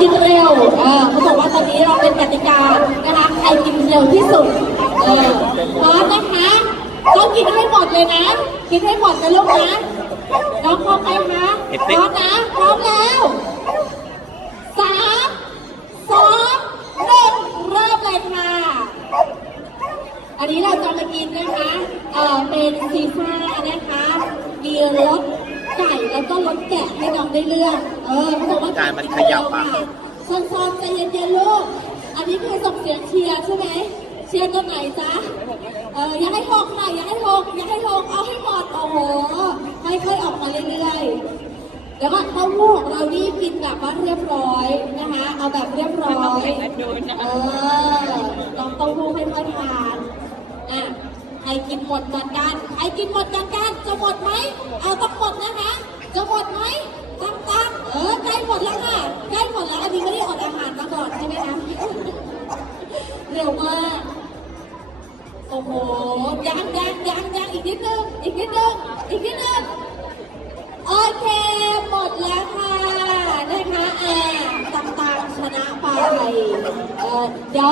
กินเร็วเออเขาบอกว่าตอนนี้เราเป็นกติกานะคะ ใครกินเร็วที่สุด เออพร้อมนะคะต้องกินให้หมดเลยนะ กินให้หมดนะลูกนะน้องพร้อมไหมคะพร้อมนะ พร้อมแล้วสามสองหนึ่งเริ่มเลยค่ะ อันนี้เราจะมากินนะคะ เอ่อเป็นซีซ่านะคะ มีรสไก่แล้วก็รสแกะให้น้องได้เลือก เออเขาบอกว่าจานมันขยับอะซอนๆใจเย็นๆลูก อันนี้คือส่งเสียงเชียร์ใช่ไหม เชียร์ตัวไหนจ๊ะ เอออย่าให้หกค่ะอย่าให้หกอย่าให้หกเอาให้หมดโอ้โหค่อยๆออกมาเรื่อยๆแล้วก็เต้าหู้ของเรานี่กินแบบว่าเรียบร้อยนะคะ เอาแบบเรียบร้อย เออลองเต้าหู้ค่อยๆทานอะใครกินหมดก่อนกันใครกินหมดก่อนกันจะหมดไหมเอาต้องหมดนะคะจะหมดไหมตั้งตั้งเออ ใกล้หมดแล้วค่ะ ใกล้หมดแล้ว อันนี้ไม่ได้อดอาหารมาก่อนใช่ไหมคะ เร็วมาก โอ้โห ยังยังยังยังอีกนิดนึง อีกนิดนึง อีกนิดนึง โอเค หมดแล้วค่ะ นะคะ อ่าต่างๆชนะไปเออเดี๋ยว